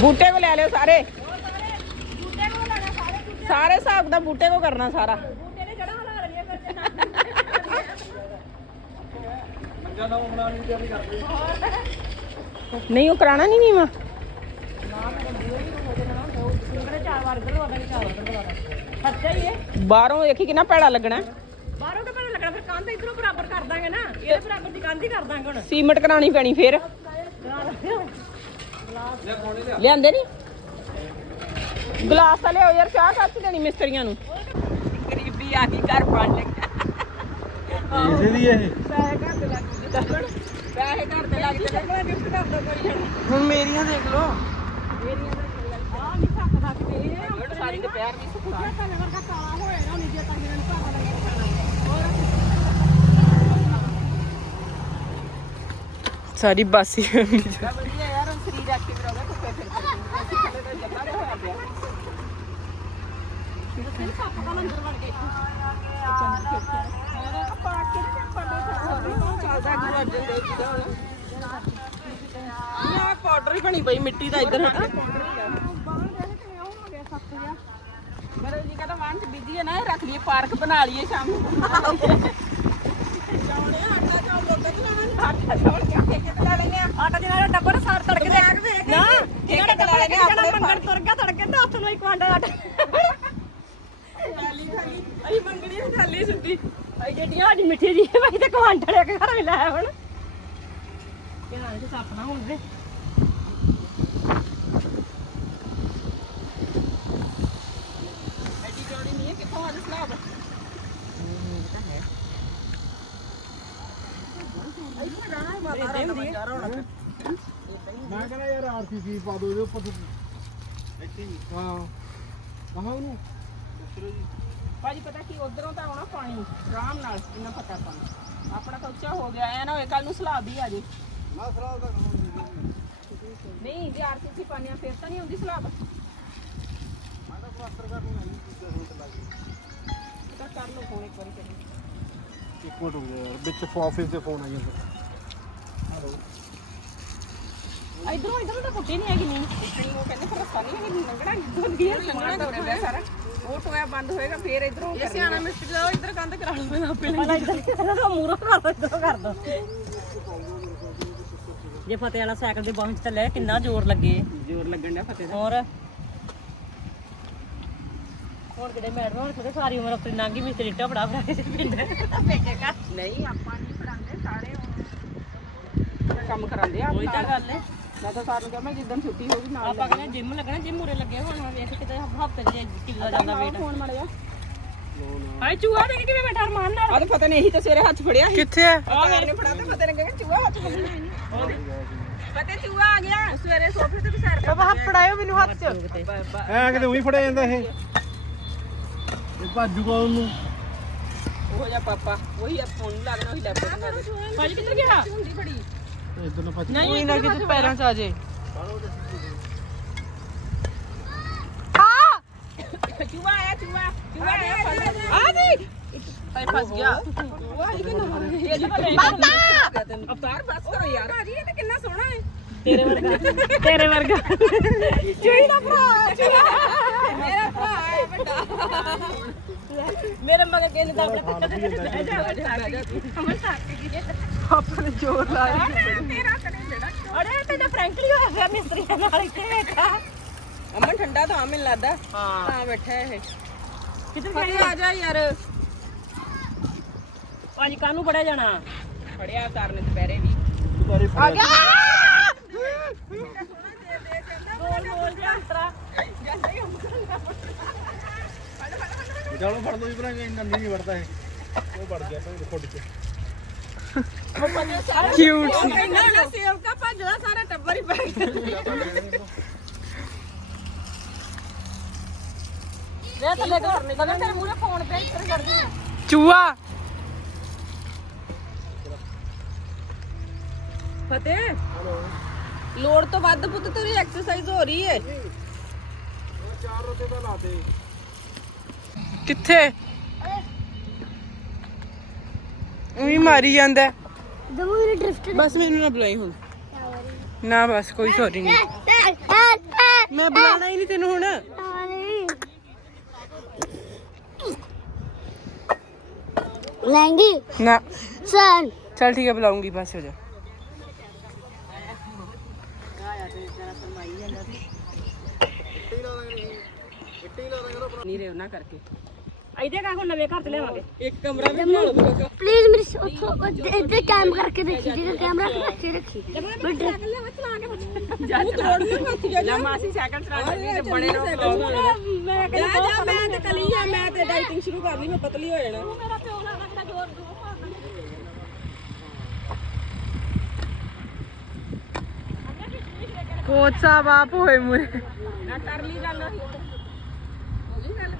ਬੂਟੇ ਕੋ ਲੈ ਲਿਓ ਸਾਰੇ। ਸਾਰੇ ਹਿਸਾਬ ਦਾ ਬੂਟੇ ਕੋ ਕਰਨਾ ਸਾਰਾ। ਨਹੀਂ ਉਹ ਕਰਾਣਾ ਨਹੀਂ ਨੀਵਾ? ਬਾਹਰੋਂ ਵੇਖੀ ਕਿੰਨਾ ਭੈੜਾ ਲੱਗਣਾ। ਹੈ। ਬਾਹਰੋਂ ਤਾਂ ਪਤਾ ਲੱਗਣਾ ਫਿਰ ਕੰਧ ਇਧਰੋਂ ਬਰਾਬਰ ਕਰ ਦਾਂਗੇ ਨਾ। ਇਹਦੇ ਬਰਾਬਰ ਦੀ ਕੰਧ ਹੀ ਕਰ ਦਾਂਗੇ ਹੁਣ। ਸੀਮਟ ਕਰਾਣੀ ਪੈਣੀ ਫੇਰ। ਲਿਆਂਦੇ ਨਹੀਂ ਗਲਾਸ ਤਾਂ ਲਿਆਓ ਯਾਰ ਚਾਹ ਕੱਚ ਦੇਣੀ ਮਿਸਤਰੀਆਂ ਨੂੰ। ਗਰੀਬੀ ਆ ਗਈ ਘਰ ਬਣ ਲੱਗਾ ਇਸੇ ਦੀ ਇਹ? ਪੈਸੇ ਘਰ ਦੇ ਲੱਗ ਗਏ। ਦੱਸਣ ਪੈਸੇ ਘਰ ਦੇ ਲੱਗ ਗਏ। ਗਿਫਟ ਕਰ ਦੋ ਕੋਈ ਹੁਣ ਮੇਰੀਆਂ ਦੇਖ ਲਓ। ਮੇਰੀਆਂ ਤਾਂ ਆ ਨਹੀਂ ਸਕਦਾ ਕਿ। ਸਾਰੀ ਦੁਪਹਿਰ ਦੀ ਸੁੱਕਾ ਸਾਰੀ ਬਾਸੀ ਵਧੀਆ ਯਾਰ ਹੁਣ ਸਰੀਰ ਐਕਟਿਵ ਰਹੂਗਾ ਧੁੱਪੇ ਫਿਰ ਫਿਰ ਅਸੀਂ ਥੱਲੇ ਤਾਂ ਜੱਗਾ ਜਿਹਾ ਹੋਇਆ ਪਿਆ ਪਾਊਡਰ ਹੀ ਬਣੀ ਪਈ ਮਿੱਟੀ ਦਾ ਇੱਧਰ ਹਨਾ? ਮੇਰੇ ਜੀ ਕਹਿੰਦਾ ਵਾਂ ਚ ਬੀਜੀ ਹੈ ਨਾ ਇਹ ਰੱਖ ਲਈਏ ਪਾਰਕ ਬਣਾ ਲਈਏ ਸ਼ਾਮ ਨੂੰ। ਜਾਉਣੇ ਚਲਾਉਣਾ ਆਟਾ ਚੌਲ ਕਿੱਥੇ ਕਿੱਥੇ ਲੈ ਲੈਨੇ ਆ ਆਟਾ ਜਿਹੜਾ ਡੱਬਾ ਨਾ ਸਾਰ ਤੜਕੇ ਦੇ ਨਾ ਠੇਕੇ ਤੇ ਲੈ ਲੈਨੇ ਆ ਜਿਹੜਾ ਆਪਣੇ ਮੰਗਣ ਤੁਰ ਗਿਆ ਤੜਕੇ ਤੇ ਹੱਥ ਨੂੰ ਇੱਕ ਵਾਂਡਾ ਆਟਾ ਖਾਲੀ ਖਾਲੀ ਅਈ ਮੰਗਣੀ ਵੀ ਖਾਲੀ ਸੁੱਕੀ ਭਾਈ ਜਿਹੜੀਆਂ ਸਾਡੀ ਮਿੱਠੀ ਜੀ ਭਾਈ ਤੇ ਕੁਆਂਟਲ ਇੱਕ ਘਰ ਵੀ ਲਾਇਆ ਹੁਣ ਕਿਹਨਾਂ ਦੇ ਸੱਪ ਨਾ ਹੁੰਦੇ ਐਡੀ ਚੌੜੀ ਨਹੀਂ ਹੈ ਕਿੱਥੋਂ ਅੱਜ ਸਲਾਬ ਮੈਂ ਯਾਰ ਆਰਸੀਸੀ ਪਾ ਦੋ ਇਹਦੇ ਉੱਪਰ ਇੱਥੇ ਹਾਂ। ਆਹਾਂ ਉਹਨੂੰ ਭਾਜੀ ਪਤਾ ਕੀ? ਉਧਰੋਂ ਤਾਂ ਆਉਣਾ ਪਾਣੀ। ਆਰਾਮ ਨਾਲ ਇੰਨਾ ਪਤਾ ਪਾਣੀ। ਆਪਣਾ ਤਾਂ ਉੱਚਾ ਹੋ ਗਿਆ। ਐ ਨਾ ਹੋਏ ਕੱਲ ਨੂੰ ਸਲਾਬ ਹੀ ਆ ਜੇ। ਨਾ ਸਰਾਲ ਦਾ ਨਹੀਂ ਜੇ ਆਰਸੀਸੀ ਪਾਣੀਆਂ ਫੇਰ ਤਾਂ ਨਹੀਂ ਆਉਂਦੀ ਸਲਾਬ ਮੈਂ ਤਾਂ ਪਲਾਸਟਰ ਕਰਨ ਨੂੰ ਨਹੀਂ ਕੀਤਾ ਹੁਣ ਲੱਗ ਤਾਂ ਕਰ ਲਓ ਫੋਨ ਇੱਕ ਵਾਰੀ ਕਰੀ। ਇੱਕ ਮਿੰਟ ਰੁਕ ਜਾ ਯਾਰ ਵਿੱਚ ਆਫਿਸ ਦੇ ਫੋਨ ਆ ਜਾਂਦਾ ਇਧਰੋਂ ਇਧਰੋਂ ਤਾਂ ਫੁੱਟੀ ਨਹੀਂ। ਹੈਗੀ ਨੀ ਇਤਨੀ ਉਹ ਕਹਿੰਦੇ ਭਰੋਸਾ ਨਹੀਂ ਹੈ ਕਿ ਲੰਗੜਾ ਨਹੀਂ ਹੁੰਦੀ ਹੈ ਲੰਗੜਾ ਹੋ? ਰਿਹਾ ਸਾਰਾ। ਉਹ ਟੋਇਆ ਬੰਦ ਹੋਏਗਾ ਫੇਰ ਇਧਰੋਂ ਇਹ ਸਿਆਣਾ ਮਿਸਤਰੀ ਦਾ ਇਧਰ ਕੰਧ ਕਰਾ ਲਓ ਮੈਂ ਆਪੇ ਪਹਿਲਾਂ ਇਧਰ ਇਹਦਾ ਮੂਰੋਂ ਕਰ ਦੋ ਇਧਰੋਂ ਕਰ ਦੋ। ਜੇ ਫਤਿਹ ਵਾਲਾ ਸਾਈਕਲ ਦੇ ਬਾਹਾਂ 'ਚ ਥੱਲੇ ਕਿੰਨਾ ਜ਼ੋਰ ਲੱਗੇ। ਜ਼ੋਰ ਲੱਗਣ ਦਾ ਫਤਿਹ ਦਾ। ਹੋਰ? ਹੁਣ ਕਿਤੇ ਮੈਡਮ ਹੁਣ ਕਿਤੇ ਸਾਰੀ ਉਮਰ ਆਪਣੀ ਨਾਂਗੀ ਮਿਸਤਰੀ ਟਪੜਾ ਬਣਾ ਕੇ ਪਿੰਡ ਪੇਕੇ ਘਰ। ਨਹੀਂ ਆਪਾਂ ਨਹੀਂ ਪੜਾਉਂਦੇ ਸਾਰੇ ਕੰਮ ਕਰਾਉਂਦੇ ਆ ਉਹੀ ਤਾਂ ਗੱਲ ਹੈ। ਮੈਂ ਤਾਂ ਸਾਰਿਆਂ ਨੂੰ ਕਿਹਾ ਮੈਂ ਜਿੱਦਣ ਛੁੱਟੀ ਹੋਊਗੀ ਨਾਲ ਆਪਾਂ ਕਹਿੰਦੇ ਜਿਮ ਲੱਗਣਾ ਜਿਮ ਮੂਰੇ ਲੱਗੇ ਹੁਣ ਮੈਂ ਵੇਖ ਕਿਤੇ ਹਫ਼ਤੇ ਦੇ ਕਿਲੋ ਜਾਂਦਾ ਵੇਟ ਫੋਨ ਮੜਿਆ ਹਾਏ ਚੂਹਾ ਦੇਖ ਕਿਵੇਂ ਬੈਠਾ ਅਰਮਾਨ ਨਾਲ। ਆ ਤਾਂ ਪਤਾ ਨਹੀਂ ਇਹੀ ਤਾਂ ਸਵੇਰੇ ਹੱਥ ਫੜਿਆ ਸੀ। ਕਿੱਥੇ ਆ? ਆ ਮੇਰੇ ਫੜਾ ਤੇ ਪਤਾ ਨਹੀਂ ਕਿਹਾ ਚੂਹਾ ਹੱਥ ਫੜਿਆ। ਪਤਾ ਚੂਹਾ ਆ ਗਿਆ ਸਵੇਰੇ ਸੋਫੇ ਤੇ ਵੀ ਸੈਰ ਕਰ ਬਾਬਾ ਫੜਾਇਓ ਮੈਨੂੰ ਹੱਥ 'ਚ। ਐ ਕਿਤੇ ਉਹੀ ਫੜਿਆ ਜਾਂਦਾ ਇਹ। ਇਹ ਭੱਜੂਗਾ ਉਹਨੂੰ। ਉਹ ਜਿਹਾ ਪਾਪਾ ਉਹੀ ਆ ਫੋਨ ਨੂੰ ਲੱਗਣਾ ਉਹੀ ਲੈਪਟਾਪ ਭਾਜੀ ਕਿੱਧਰ ਗਿਆ? ਹੁੰਦੀ ਬੜੀ। ਇਧਰ ਨੂੰ ਭੱਜ ਨਹੀਂ ਨਾ ਕਿਤੇ ਪੈਰਾਂ 'ਚ ਆ ਜੇ। ਚੂਹਾ ਆਇਆ ਚੂਹਾ ਚੂਹਾ ਆਇਆ ਆ ਗਈ ਆਈ ਫਸ ਗਿਆ। ਚੂਹਾ ਹੀ। ਕਿ ਨਾ ਪਾਪਾ ਅਵਤਾਰ ਬਸ ਕਰੋ ਯਾਰ। ਭਾਜੀ ਇਹ ਤਾਂ ਕਿੰਨਾ ਸੋਹਣਾ ਹੈ। ਤੇਰੇ ਵਰਗਾ। ਤੇਰੇ ਵਰਗਾ। ਚੂਹੀ ਦਾ ਭਰਾ ਚੂਹਾ ਮੇਰਾ ਭਰਾ ਹੈ ਵੱਡਾ। ਮੇਰੇ ਮਗਰ ਕਿੰਨੇ ਦਾ ਬਹਿ ਜਾ ਜਾ ਜਾ ਮੈਂ ਥੱਕ ਗਈ ਆਪਣੇ ਜ਼ੋਰ ਲਾ ਜਿਹੜਾ ਅਰੇ ਤੇ ਫ੍ਰੈਂਕਲੀ ਹੋਇਆ ਫਿਰ ਮਿਸਤਰੀਆਂ ਨਾਲ ਇੱਥੇ ਬੈਠਾ ਅਮਨ ਠੰਡਾ ਤਾਂ ਆ ਮੈਨੂੰ ਲੱਗਦਾ। ਹਾਂ। ਤਾਂ ਬੈਠਾ ਇਹ। ਕਿੱਧਰ ਫਤਿਹ ਆ ਜਾ ਯਾਰ। ਅੱਜ ਕਾਹਨੂੰ ਪੜਿਆ ਜਾਣਾ। ਫੜਿਆ ਕਰਨ ਦੁਪਹਿਰੇ ਵੀ। ਆ ਗਿਆ! ਬੋਲ ਬੋਲ ਜਿਹਾ ਅੰਤਰਾ ਚਲੋ ਫੜ ਲਓ ਜੀ ਭਰਾ ਇੰਨਾ ਨਹੀਂ ਵੜਦਾ ਇਹ। ਉਹ ਵੜ ਗਿਆ ਭਾਵੇਂ ਖੁੱਡ ਕੇ ਕਿਊਟ ਇੰਨਾ ਨਾ ਸੇਵਕਾ ਭੱਜਦਾ ਸਾਰਾ ਟੱਬਰ ਹੀ ਪੈ ਗਿਆ ਵੇ ਥੱਲੇ ਘਰ ਨਿਕਲ ਤੇਰੇ ਮੂਹਰੇ ਫੋਨ ਤੇ ਇੱਧਰ ਕਰਦੀ ਚੂਹਾ ਫਤਿਹ ਲੋੜ ਤੋਂ ਵੱਧ ਪੁੱਤ ਤੇਰੀ ਐਕਸਰਸਾਈਜ਼ ਹੋ ਰਹੀ ਹੈ ਚਾਰ ਰੋਤੇ ਤਾਂ ਲਾਤੇ ਕਿੱਥੇ ਉਹੀ ਮਾਰੀ ਜਾਂਦਾ। ਦਮੂ ਮੇਰੇ ਡ੍ਰਿਫਟ ਬਸ ਮੈਨੂੰ ਨਾ ਬੁਲਾਈ ਹੁਣ। ਨਾ ਬਸ ਕੋਈ ਸੌਰੀ ਨਹੀਂ। ਮੈਂ ਬੁਲਾਣਾ ਹੀ ਨਹੀਂ ਤੈਨੂੰ ਹੁਣ। ਲਹਿੰਗੀ ਨਾ। ਸਰ। ਚਲ ਠੀਕ ਹੈ ਬੁਲਾਉਂਗੀ ਬਸ ਹੋ ਜਾ। ਨਹੀਂ ਰੇ ਉਹਨਾਂ ਕਰਕੇ। ਇਹਦੇ ਕਾ ਕੋ ਨਵੇਂ ਘਰ ਚ ਲਿਆਵਾਂਗੇ। ਇੱਕ ਕਮਰਾ ਵੀ ਬਣਾ ਲਓ ਪਲੀਜ਼ ਮੇਰੀ ਉੱਥੋਂ ਇੱਧਰ ਕੈਮ ਕਰਕੇ ਦੇਖੀ ਜੀ ਕੈਮਰਾ ਰੱਖੀ। ਰੱਖੀ ਡਰ- ਜਾ ਤੋੜ ਨੂੰ ਹੱਥ ਜਾ ਜਾ ਮਾਸੀ ਸਾਈਕਲ ਚਲਾ ਰਹੀ ਤੇ ਬੜੇ ਨਾ ਮੈਂ ਜਾ ਜਾ ਮੈਂ ਤੇ ਕਲੀ ਆ ਮੈਂ ਤੇ ਡਾਈਟਿੰਗ ਸ਼ੁਰੂ ਕਰ ਲਈ ਮੈਂ ਪਤਲੀ ਹੋ ਜਾਣਾ। ਕੋਚਾ ਬਾਪ ਹੋਏ ਮੁਰੇ ਨਾ ਕਰ ਲਈ ਗੱਲ ਹੋ ਗਈ ਗੱਲ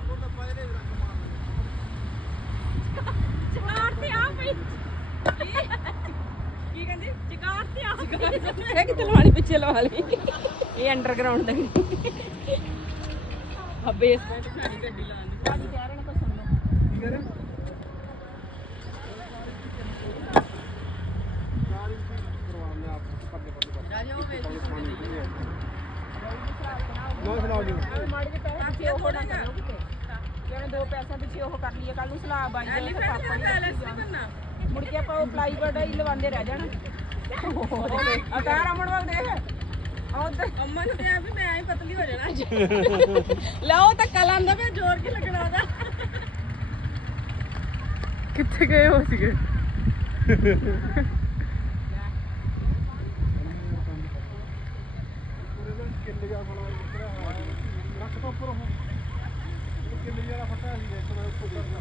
ਚਕਾਰ ਤੇ ਆ ਪਈ ਕੀ ਚਕਾਰ ਤੇ ਆ। ਇਹ ਕਿਤੇ ਲਵਾਲੀ ਪਿੱਛੇ ਲਵਾ ਲਈ। ਇਹ ਅੰਡਰਗਰਾਉਂਡ ਦਾ ਆ ਬੇਸਮੈਂਟ ਸਾਡੀ ਗੱਡੀ ਲਾਉਣ ਦੀ ਭਾਜੀ ਕਹਿ ਰਹੇ ਨੇ ਕੋ ਸੁਣ ਲਓ। ਨਾ ਕਰੋ ਦੋ ਪੈਸੇ ਪਿੱਛੇ ਉਹ ਕਰ ਲਈਏ ਕੱਲ ਨੂੰ ਸਲਾਬ ਆਈ ਜਾਏ ਤਾਂ ਪਾਪਾ ਨਹੀਂ ਮੁੜ ਕੇ ਆਪਾਂ ਉਹ ਪਲਾਈਵੁੱਡ ਹੀ ਲਵਾਉਂਦੇ ਰਹਿ ਜਾਣਾ। ਅਤਾਰ ਅਮਨ ਵੱਲ ਦੇਖ। ਉਧਰ। ਅਮਨ ਨੂੰ ਤੇ ਆ ਵੀ ਮੈਂ ਹੀ ਪਤਲੀ ਹੋ ਜਾਣਾ ਅੱਜ। ਲਓ ਧੱਕਾ ਲਾਉਂਦਾ ਪਿਆ ਜ਼ੋਰ ਕੀ ਲੱਗਣਾ ਉਹਦਾ। ਕਿੱਥੇ ਗਏ ਹੋ ਸੀਗੇ? ਕਿੰਨੇ ਦਾ ਬਣਾ ਰੱਖ ਤੋਂ ਉੱਪਰ ਹੋ ਕਿੰਨੇ ਜਿਹੜਾ ਫਟਾ ਸੀ ਇਸ ਤਰ੍ਹਾਂ ਉੱਪਰ ਕਰ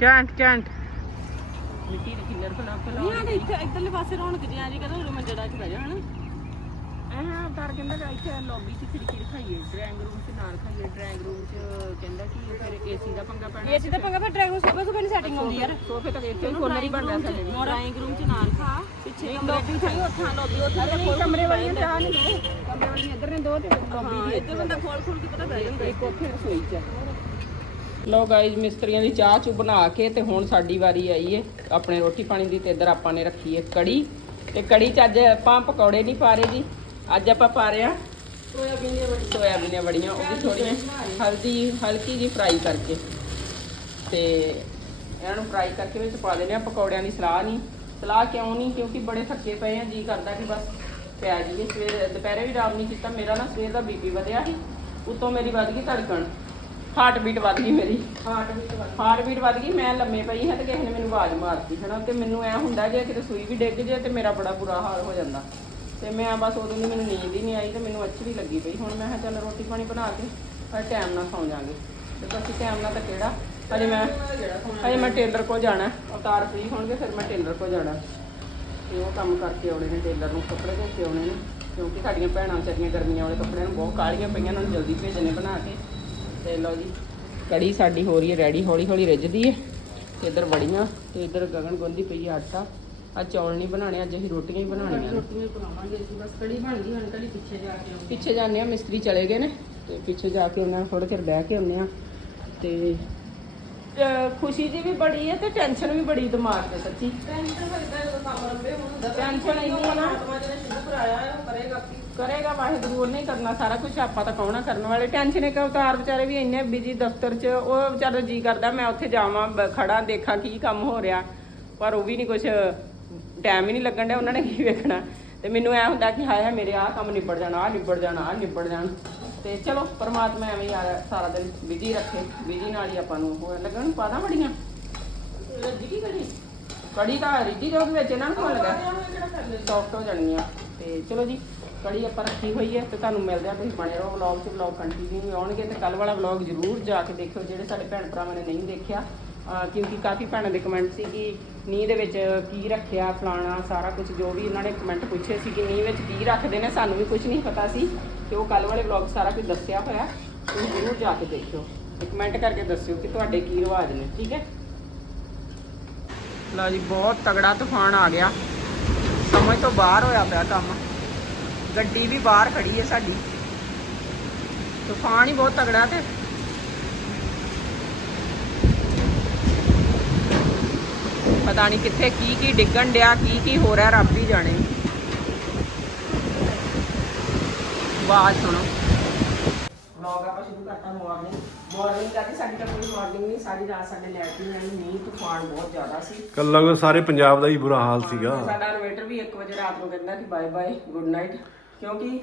ਚੰਟ ਚੰਟ। ਮਿੱਟੀ ਦੇ ਖਿੱਲਰ ਫਲਾ ਫਲਾ ਨਹੀਂ ਆ ਇੱਥੇ ਇੱਧਰਲੇ ਪਾਸੇ ਰੌਣਕ ਜਿਹਾ ਜੀ ਕਦੋਂ ਮੈਂ ਜੜਾ ਚ ਬਹਿ ਜਾ ਹਨਾ। ਐਹਾਂ ਅਵਤਾਰ ਕਹਿੰਦਾ ਕਿ ਇੱਥੇ ਲੌਬੀ 'ਚ ਖਿੜਕੀ ਖਾਈਏ ਡਰਾਇੰਗ ਰੂਮ 'ਚ ਨਾਲ ਖਾਈਏ ਡਰਾਇੰਗ ਰੂਮ 'ਚ ਕਹਿੰਦਾ ਕਿ ਫਿਰ ਏਸੀ ਦਾ ਪੰਗਾ ਪੈਣਾ। ਏਸੀ ਦਾ ਪੰਗਾ ਫਿਰ ਡਰਾਈਵਰ ਸੋਫੇ ਸੋਫੇ ਨਹੀਂ ਸੈਟਿੰਗ ਆਉਂਦੀ ਯਾਰ। ਸੋਫੇ ਤਾਂ ਇੱਥੇ ਹੀ ਕੋਨਰ ਹੀ ਬਣਦਾ ਸਾਡੇ ਲਈ ਡਰਾਈਂਗ ਰੂਮ ਚ ਨਾਲ ਖਾ ਪਿੱਛੇ ਲੌਬੀ 'ਚ ਨਹੀਂ ਉੱਥਾਂ ਲੌਬੀ ਉੱਥੇ ਕਮਰੇ ਵਾਲੀਆਂ ਚਾਹ ਨਹੀਂ। ਕਮਰੇ ਵਾਲੀਆਂ ਇੱਧਰ ਨੇ ਦੋ ਤੇ ਲੌਬੀ ਦੀ ਇੱਧਰ ਬੰਦਾ ਖੋਲ ਖੋਲ ਕੇ ਪਤਾ ਬਹਿ ਜਾਂਦਾ। ਇੱਕ ਉੱਥੇ ਰਸੋਈ 'ਚ ਲੋ ਗਾਇਜ਼ ਮਿਸਤਰੀਆਂ ਦੀ ਚਾਹ ਚੂ ਬਣਾ ਕੇ ਤੇ ਹੁਣ ਸਾਡੀ ਵਾਰੀ ਆਈ ਏ। ਆਪਣੇ ਰੋਟੀ ਪਾਣੀ ਦੀ ਤੇ ਇੱਧਰ ਆਪਾਂ ਨੇ ਰੱਖੀ ਏ ਕੜੀ। ਤੇ ਕੜੀ 'ਚ ਅੱਜ ਆਪਾਂ ਪਕੌੜੇ ਨਹੀਂ ਪਾ ਰਹੇ ਜੀ। ਅੱਜ ਆਪਾਂ ਪਾ ਰਹੇ ਆ ਸੋਇਆਬੀਨ ਦੀਆਂ ਬੜੀਆਂ ਸੋਇਆਬੀਨ ਦੀਆਂ ਬੜੀਆਂ ਉਹ ਵੀ ਥੋੜੀਆਂ ਹਲਦੀ ਹਲਕੀ ਜੀ ਫਰਾਈ ਕਰਕੇ। ਤੇ ਇਹਨਾਂ ਨੂੰ ਫਰਾਈ ਕਰਕੇ ਵਿੱਚ ਪਾ ਦੇਣੇ ਆ ਪਕੌੜਿਆਂ ਦੀ ਸਲਾਹ ਨਹੀਂ। ਸਲਾਹ ਕਿਉਂ ਨਹੀਂ? ਕਿਉਂਕਿ ਬੜੇ ਥੱਕੇ ਪਏ ਆ ਜੀ ਕਰਦਾ ਕਿ ਬਸ ਪੈ ਜਾਈਏ ਸਵੇਰ ਦੁਪਹਿਰੇ ਵੀ ਆਰਾਮ ਨਹੀਂ ਕੀਤਾ ਮੇਰਾ ਨਾ ਸਵੇਰ ਦਾ ਬੀਪੀ ਵਧਿਆ ਸੀ ਉਤੋਂ ਮੇਰੀ ਵੱਧ ਗਈ ਧੜਕਣ ਹਾਰਟ ਬੀਟ ਵੱਧ ਗਈ ਮੇਰੀ। ਹਾਰਟ ਬੀਟ ਹਾਰਟ ਬੀਟ ਵੱਧ ਗਈ ਮੈਂ ਲੰਮੇ ਪਈ ਹਾਂ ਤੇ ਕਿਸੇ ਨੇ ਮੈਨੂੰ ਆਵਾਜ਼ ਮਾਰਤੀ ਹਨਾ? ਤੇ ਮੈਨੂੰ ਐ ਹੁੰਦਾ ਜੇ ਕਿਤੇ ਸੂਈ ਵੀ ਡਿੱਗ ਜੇ ਤੇ ਮੇਰਾ ਬੜਾ ਬੁਰਾ ਹਾਲ ਹੋ ਜਾਂਦਾ। ਤੇ ਮੈਂ ਬਸ ਉਦੋਂ ਦੀ ਮੈਨੂੰ ਨੀਂਦ ਹੀ ਨਹੀਂ ਆਈ ਤੇ ਮੈਨੂੰ ਅੱਛੀ ਵੀ ਲੱਗੀ ਪਈ। ਹੁਣ ਮੈਂ ਕਿਹਾ ਚੱਲ ਰੋਟੀ ਪਾਣੀ ਬਣਾ ਕੇ ਪਰ ਟਾਈਮ ਨਾਲ ਸੌਂ ਜਾਾਂਗੇ ਤੇ ਅਸੀਂ ਟਾਈਮ ਨਾਲ ਤਾਂ ਕਿਹੜਾ? ਹਜੇ ਮੈਂ ਹਜੇ ਮੈਂ ਟੇਲਰ ਕੋਲ ਜਾਣਾ। ਅਵਤਾਰ ਫ੍ਰੀ ਹੋਣਗੇ ਫਿਰ ਮੈਂ ਟੇਲਰ ਕੋਲ ਜਾਣਾ। ਤੇ ਉਹ ਕੰਮ ਕਰਕੇ ਆਉਣੇ ਨੇ ਟੇਲਰ ਨੂੰ ਕੱਪੜੇ ਦੇ ਕੇ ਆਉਣੇ ਨੇ। ਕਿਉਂਕਿ ਸਾਡੀਆਂ ਭੈਣਾਂ ਵਿਚਾਰੀਆਂ ਗਰਮੀਆਂ ਵਾਲੇ ਕੱਪੜਿਆਂ ਨੂੰ ਬਹੁਤ ਕਾਲੀਆਂ ਪਈਆਂ ਉਹਨਾਂ ਨੂੰ ਜਲਦੀ ਭੇਜਣੇ ਬਣਾ ਕੇ। ਤੇ ਲਓ ਜੀ ਕੜੀ ਸਾਡੀ ਹੋ ਰਹੀ ਹੈ ਰੈਡੀ ਹੌਲੀ ਹੌਲੀ ਰਿੱਝਦੀ ਹੈ। ਤੇ ਇੱਧਰ ਵੜੀਆਂ ਤੇ ਇੱਧਰ ਗਗਨ ਗੁੰਦੀ ਪਈ ਹੈ ਆਟਾ। ਆ ਚੌਲ ਨਹੀਂ ਬਣਾਣੇ ਅੱਜ ਅਸੀਂ ਰੋਟੀਆਂ ਹੀ ਬਣਾਉਣੀਆਂ ਨੇ। ਰੋਟੀਆਂ ਬਣਾਵਾਂਗੇ ਅਸੀਂ ਬਸ ਕੜੀ ਬਣ ਗਈ ਹੁਣ ਕੜੀ ਪਿੱਛੇ ਜਾ ਕੇ ਪਿੱਛੇ ਜਾਂਦੇ ਆ ਮਿਸਤਰੀ ਚਲੇ ਗਏ ਨੇ ਤੇ ਪਿੱਛੇ ਜਾ ਕੇ ਉਹਨਾਂ ਨਾਲ ਥੋੜਾ ਚਿਰ ਬਹਿ ਕੇ ਆਉਂਦੇ ਆ ਤੇ ਖੁਸ਼ੀ ਜੀ ਵੀ ਬੜੀ ਹੈ ਤੇ ਟੈਨਸ਼ਨ ਵੀ ਬੜੀ ਦਿਮਾਗ ਤੇ ਸੱਚੀ। ਟੈਨਸ਼ਨ ਇੰਨੀ ਹੈ ਨਾ। ਕਰੇਗਾ ਵਾਹਿਗੁਰੂ ਉਹਨੇ ਹੀ ਕਰਨਾ ਸਾਰਾ ਕੁਝ ਆਪਾਂ ਤਾਂ ਕੌਣਾ ਕਰਨ ਵਾਲੇ? ਟੈਨਸ਼ਨ ਇੱਕ ਅਵਤਾਰ ਵਿਚਾਰੇ ਵੀ ਇੰਨੇ ਬਿਜ਼ੀ ਦਫ਼ਤਰ 'ਚ ਉਹ ਵਿਚਾਰਾ ਜੀ ਕਰਦਾ ਮੈਂ ਉੱਥੇ ਜਾਵਾਂ ਬ- ਖੜਾ ਦੇਖਾਂ ਕੀ ਕੰਮ ਹੋ ਰਿਹਾ। ਪਰ ਉਹ ਵੀ ਨਹੀਂ ਕੁਝ ਟਾਈਮ ਹੀ ਨਹੀਂ ਲੱਗਣ ਡਿਆ ਉਹਨਾਂ ਨੇ ਕੀ ਵੇਖਣਾ? ਤੇ ਮੈਨੂੰ ਐ ਹੁੰਦਾ ਕਿ ਹਾਏ ਹਾਏ ਮੇਰੇ ਆਹ ਕੰਮ ਨਿਬੜ ਜਾਣਾ ਆਹ ਨਿਬੜ ਜਾਣਾ ਆਹ ਨਿਬੜ ਜਾਣਾ। ਤੇ ਚਲੋ ਪਰਮਾਤਮਾ ਐਵੇਂ ਯਾਰ ਸਾਰਾ ਦਿਨ ਬਿਜ਼ੀ ਰੱਖੇ। ਬਿਜ਼ੀ ਨਾਲ ਹੀ ਆਪਾਂ ਨੂੰ ਉਹ ਲੱਗਣ ਪਾਦਾ ਬੜੀਆਂ। ਰੱਜੀ ਕੀ ਕੜੀ? ਕੜੀ ਤਾਂ ਰਿੱਜੀ ਦੇ ਉਹਦੇ ਵਿੱਚ ਇਹਨਾਂ ਨੂੰ ਲੱਗਾ? ਸੌਫਟ ਹੋ ਜਾਣਗੀਆਂ। ਤੇ ਚਲੋ ਜੀ। ਕੜੀ ਆਪਾਂ ਰੱਖੀ ਹੋਈ ਹੈ ਤੇ ਤੁਹਾਨੂੰ ਮਿਲਦੇ ਆ ਤੁਸੀਂ ਬਣੇ ਰਹੋ ਵਲੌਗ 'ਚ ਵਲੌਗ ਕੰਟੀਨਿਊ ਆਉਣਗੇ ਤੇ ਕੱਲ ਵਾਲਾ ਵਲੌਗ ਜ਼ਰੂਰ ਜਾ ਕੇ ਦੇਖਿਓ, ਜਿਹੜੇ ਸਾਡੇ ਭੈਣ ਭਰਾਵਾਂ ਨੇ ਨਹੀਂ ਦੇਖਿਆ। ਕਿਉਂਕਿ ਕਾਫੀ ਭੈਣਾਂ ਦੇ ਕਮੈਂਟ ਸੀ ਕਿ ਨੀਂਹ ਦੇ ਵਿੱਚ ਕੀ ਰੱਖਿਆ ਫਲਾਣਾ, ਸਾਰਾ ਕੁਝ ਜੋ ਵੀ ਉਹਨਾਂ ਨੇ ਕਮੈਂਟ ਪੁੱਛੇ ਸੀ ਕਿ ਨੀਂਹ ਵਿੱਚ ਕੀ ਰੱਖਦੇ ਨੇ, ਸਾਨੂੰ ਵੀ ਕੁਝ ਨਹੀਂ ਪਤਾ ਸੀ ਤੇ ਉਹ ਕੱਲ ਵਾਲੇ ਵਲੌਗ ਸਾਰਾ ਕੁਝ ਦੱਸਿਆ ਹੋਇਆ, ਤੁਸੀਂ ਜ਼ਰੂਰ ਜਾ ਕੇ ਦੇਖਿਓ। ਤੇ ਕਮੈਂਟ ਕਰਕੇ ਦੱਸਿਓ ਕਿ ਤੁਹਾਡੇ ਕੀ ਰਿਵਾਜ ਨੇ, ਠੀਕ ਹੈ? ਲਓ ਜੀ, ਬਹੁਤ ਤਗੜਾ ਤੂਫਾਨ ਆ ਗਿਆ। ਸਮਝ ਤੋਂ ਬਾਹਰ ਹੋਇਆ ਪਿਆ ਕੰਮ। ਗੱਡੀ ਵੀ ਬਾਹਰ ਖੜੀ ਹੈ ਸਾਡੀ। ਤੂਫਾਨ ਹੀ ਬਹੁਤ ਤਗੜਾ ਤੇ। ਪਤਾ ਨਹੀਂ ਕਿੱਥੇ ਕੀ ਕੀ ਡਿੱਗਣ ਡਿਆ ਕੀ ਕੀ ਹੋ ਰਿਹਾ ਰੱਬ ਹੀ ਜਾਣੇ। ਆਵਾਜ਼ ਸੁਣੋ। ਵਲੌਗ ਆਪਾਂ ਸ਼ੁਰੂ ਕਰਤਾ ਮਾਰਨਿੰਗ ਮਾਰਨਿੰਗ ਕਰਕੇ ਸਾਡੀ ਤਾਂ ਕੋਈ ਮਾਰਨਿੰਗ ਨਹੀਂ ਸਾਰੀ ਰਾਤ ਸਾਡੇ ਲਾਈਟ ਨਹੀਂ ਆਈ ਮੀਂਹ ਤੂਫਾਨ ਬਹੁਤ ਜ਼ਿਆਦਾ ਸੀ। ਕੱਲ ਲਗਭਗ ਸਾਰੇ ਪੰਜਾਬ ਦਾ ਹੀ ਬੁਰਾ ਹਾਲ ਸੀਗਾ। ਸਾਡਾ ਇਨਵੇਟਰ ਵੀ 1 ਵਜੇ ਰਾਤ ਨੂੰ ਕਹਿੰਦਾ ਕਿ ਬਾਏ ਬਾਏ ਗੁੱਡ ਨਾਈਟ ਕਿਉਂਕਿ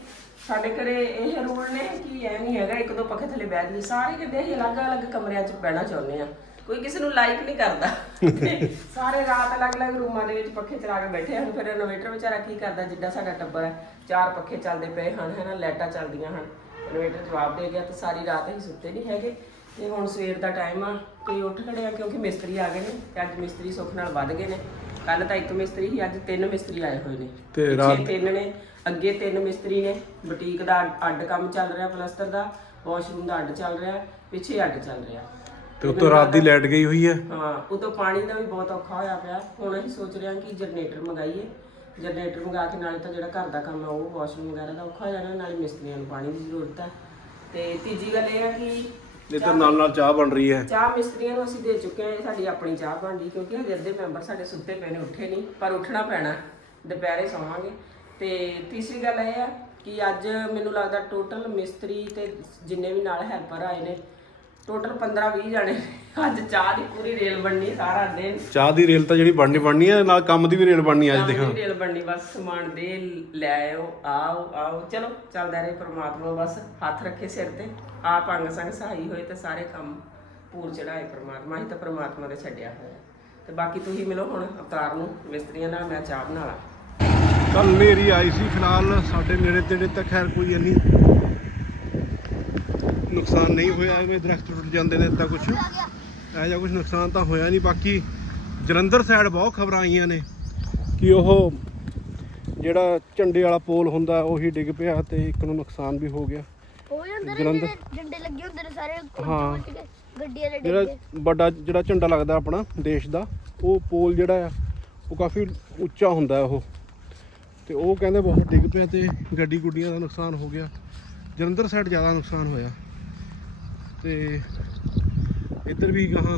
ਸਾਡੇ ਘਰੇ ਇਹ ਰੂਲ ਨੇ ਕਿ ਐ ਨਹੀਂ ਹੈਗਾ ਇੱਕ ਦੋ ਪੱਖੇ ਥੱਲੇ ਬੈਠ ਜੀ ਸਾਰੇ ਕਹਿੰਦੇ ਅਸੀਂ ਅਲੱਗ-ਅਲੱਗ ਕਮਰਿਆਂ 'ਚ ਬਹਿਣਾ ਚਾਹੁੰਦੇ ਆ ਕੋਈ ਕਿਸੇ ਨੂੰ ਲਾਈਕ ਨਹੀਂ ਕਰਦਾ। ਤੇ ਸਾਰੇ ਰਾਤ ਅਲੱਗ-ਅਲੱਗ ਰੂਮਾਂ ਦੇ ਵਿੱਚ ਪੱਖੇ ਚਲਾ ਕੇ ਬੈਠੇ ਹਨ। ਫਿਰ ਇਨਵੇਟਰ ਵਿਚਾਰਾ ਕੀ ਕਰਦਾ ਜਿੱਦਾਂ ਸਾਡਾ ਟੱਬਰ ਹੈ ਚਾਰ ਪੱਖੇ ਚੱਲਦੇ ਪਏ ਹਨ ਹੈ ਨਾ? ਲਾਈਟਾਂ ਚੱਲਦੀਆਂ ਹਨ। ਇਨਵੇਟਰ ਜਵਾਬ ਦੇ ਗਿਆ ਤੇ ਸਾਰੀ ਰਾਤ ਅਸੀਂ ਸੁੱਤੇ ਨਹੀਂ ਹੈਗੇ। ਤੇ ਹੁਣ ਸਵੇਰ ਦਾ ਟਾਈਮ ਆ ਤੇ ਉੱਠ ਖੜੇ ਆ ਕਿਉਂਕਿ ਮਿਸਤਰੀ ਆ ਗਏ ਨੇ ਤੇ ਅੱਜ ਮਿਸਤਰੀ ਸੁੱਖ ਨਾਲ ਵੱਧ ਗਏ ਨੇ। ਕੱਲ ਤਾਂ ਇੱਕ ਮਿਸਤਰੀ ਸੀ ਅੱਜ ਤਿੰਨ ਮਿਸਤਰੀ ਆਏ ਹੋਏ ਨੇ। ਤੇ ਪਿੱਛੇ ਰਾਤ- ਤਿੰਨ ਨੇ ਅੱਗੇ ਤਿੰਨ ਮਿਸਤਰੀ ਨੇ ਬੁਟੀਕ ਦਾ ਅੱਡ- ਅੱਡ ਕੰਮ ਚੱਲ ਰਿਹਾ ਪਲਸਤਰ ਦਾ ਵਾਸ਼ਰੂਮ ਦਾ ਅੱਡ ਚੱਲ ਰਿਹਾ ਪਿੱਛੇ ਅੱਡ ਚੱਲ ਰਿਹਾ। ਤੇ ਉਤੋਂ ਰਾਤ ਦੀ ਲਾਈਟ ਗਈ ਹੋਈ ਹੈ? ਹਾਂ ਉਤੋਂ ਪਾਣੀ ਦਾ ਵੀ ਬਹੁਤ ਔਖਾ ਹੋਇਆ ਪਿਆ। ਹੁਣ ਅਸੀਂ ਸੋਚ ਰਹੇ ਹਾਂ ਕਿ ਜਨਰੇਟਰ ਮੰਗਾਈਏ। ਜਨਰੇਟਰ ਮੰਗਾ ਕੇ ਨਾਲੇ ਤਾਂ ਜਿਹੜਾ ਘਰ ਦਾ ਕੰਮ ਹੈ ਉਹ ਵਾਸ਼ਰੂਮ ਵਗੈਰਾ ਦਾ ਔਖਾ ਹੋ ਜਾਣਾ ਨਾਲੇ ਮਿਸਤਰੀਆਂ ਨੂੰ ਪਾਣੀ ਦੀ ਜ਼ਰੂਰਤ ਹੈ। ਤੇ ਤੀਜੀ ਗੱਲ ਇਹ ਹੈ ਕਿ ਇੱਧਰ ਨਾਲ ਨਾਲ ਚਾਹ ਬਣ ਰਹੀ ਹੈ। ਚਾਹ ਮਿਸਤਰੀਆਂ ਨੂੰ ਅਸੀਂ ਦੇ ਚੁੱਕੇ ਹਾਂ, ਇਹ ਸਾਡੀ ਆਪਣੀ ਚਾਹ ਬਣ ਰਹੀ ਕਿਉਂਕਿ ਹਜੇ ਅੱਧੇ ਮੈਂਬਰ ਸਾਡੇ ਸੁੱਤੇ ਪਏ ਨੇ, ਉੱਠੇ ਨਹੀਂ, ਪਰ ਉੱਠਣਾ ਪੈਣਾ, ਦੁਪਹਿਰੇ ਸੌਵਾਂਗੇ। ਤੇ ਤੀਸਰੀ ਗੱਲ ਇਹ ਆ ਕਿ ਅੱਜ ਮੈਨੂੰ ਲੱਗਦਾ ਟੋਟਲ ਮਿਸਤਰੀ ਤੇ ਜਿੰਨੇ ਵੀ ਨਾਲ ਹੈਲਪਰ ਆਏ ਨੇ ਟੋਟਲ 15 20 ਜਾਣੇ ਅੱਜ ਚਾਹ ਦੀ ਪੂਰੀ ਰੇਲ ਬਣਨੀ ਸਾਰਾ ਦਿਨ। ਚਾਹ ਦੀ ਰੇਲ ਤਾਂ ਜਿਹੜੀ ਬਣਨੀ ਬਣਨੀ ਹੈ ਨਾਲ ਕੰਮ ਦੀ ਵੀ ਰੇਲ ਬਣਨੀ ਅੱਜ ਦੇਖਾਂ। ਰੇਲ ਬਣਨੀ ਬਸ ਸਮਾਨ ਦੇ ਲੈ ਆਓ ਆਓ ਆਓ। ਚਲੋ ਚੱਲਦਾ ਰਹੇ ਪ੍ਰਮਾਤਮਾ ਬਸ ਹੱਥ ਰੱਖੇ ਸਿਰ ਤੇ। ਆਪ ਅੰਗ ਸੰਗ ਸਹਾਈ ਹੋਏ ਤੇ ਸਾਰੇ ਕੰਮ ਪੂਰ ਚੜਾਏ ਪ੍ਰਮਾਤਮਾ ਹੀ ਤਾਂ ਪ੍ਰਮਾਤਮਾ ਦੇ ਛੱਡਿਆ ਹੋਇਆ ਤੇ ਬਾਕੀ ਤੁਸੀਂ ਮਿਲੋ ਹੁਣ ਅਵਤਾਰ ਨੂੰ ਮਿਸਤਰੀਆਂ ਨਾਲ ਮੈਂ ਚਾਹ ਬਣਾ ਲਾ। ਕੱਲ ਨੇਰੀ ਆਈ ਸੀ ਫਿਲਹਾਲ ਸਾਡੇ ਨੇੜੇ ਤੇੜੇ ਤਾਂ ਖੈਰ ਕੋਈ ਇੰਨੀ ਨੁਕਸਾਨ ਨਹੀਂ ਹੋਇਆ ਐਵੇਂ ਦਰਖਤ ਟੁੱਟ ਜਾਂਦੇ ਨੇ ਇਦਾਂ ਕੁਝ ਇਹੋ ਜਿਹਾ ਕੁਝ ਨੁਕਸਾਨ ਤਾਂ ਹੋਇਆ ਨਹੀਂ ਬਾਕੀ ਜਲੰਧਰ ਸਾਈਡ ਬਹੁਤ ਖਬਰਾਂ ਆਈਆਂ ਨੇ ਕਿ ਉਹ ਜਿਹੜਾ ਝੰਡੇ ਵਾਲਾ ਪੋਲ ਹੁੰਦਾ ਉਹੀ ਡਿੱਗ ਪਿਆ ਤੇ ਇੱਕ ਨੂੰ ਨੁਕਸਾਨ ਵੀ ਹੋ ਗਿਆ। ਜਲੰਧਰ- ਡੰਡੇ ਲੱਗੇ ਹੁੰਦੇ ਨੇ ਸਾਰੇ ਹਾਂ। ਗੱਡੀਆਂ ਦੇ ਜਿਹੜਾ ਵੱਡਾ ਜਿਹੜਾ ਝੰਡਾ ਲੱਗਦਾ ਆਪਣਾ ਦੇਸ਼ ਦਾ ਉਹ ਪੋਲ ਜਿਹੜਾ ਆ ਉਹ ਕਾਫੀ ਉੱਚਾ ਹੁੰਦਾ ਉਹ। ਤੇ ਉਹ ਕਹਿੰਦੇ ਬਹੁਤ ਡਿੱਗ ਪਿਆ ਤੇ ਗੱਡੀ ਗੁੱਡੀਆਂ ਦਾ ਨੁਕਸਾਨ ਹੋ ਗਿਆ। ਜਲੰਧਰ ਸਾਈਡ ਜ਼ਿਆਦਾ ਨੁਕਸਾਨ ਹੋਇਆ। ਤੇ ਇੱਧਰ ਵੀ ਗਾਹਾਂ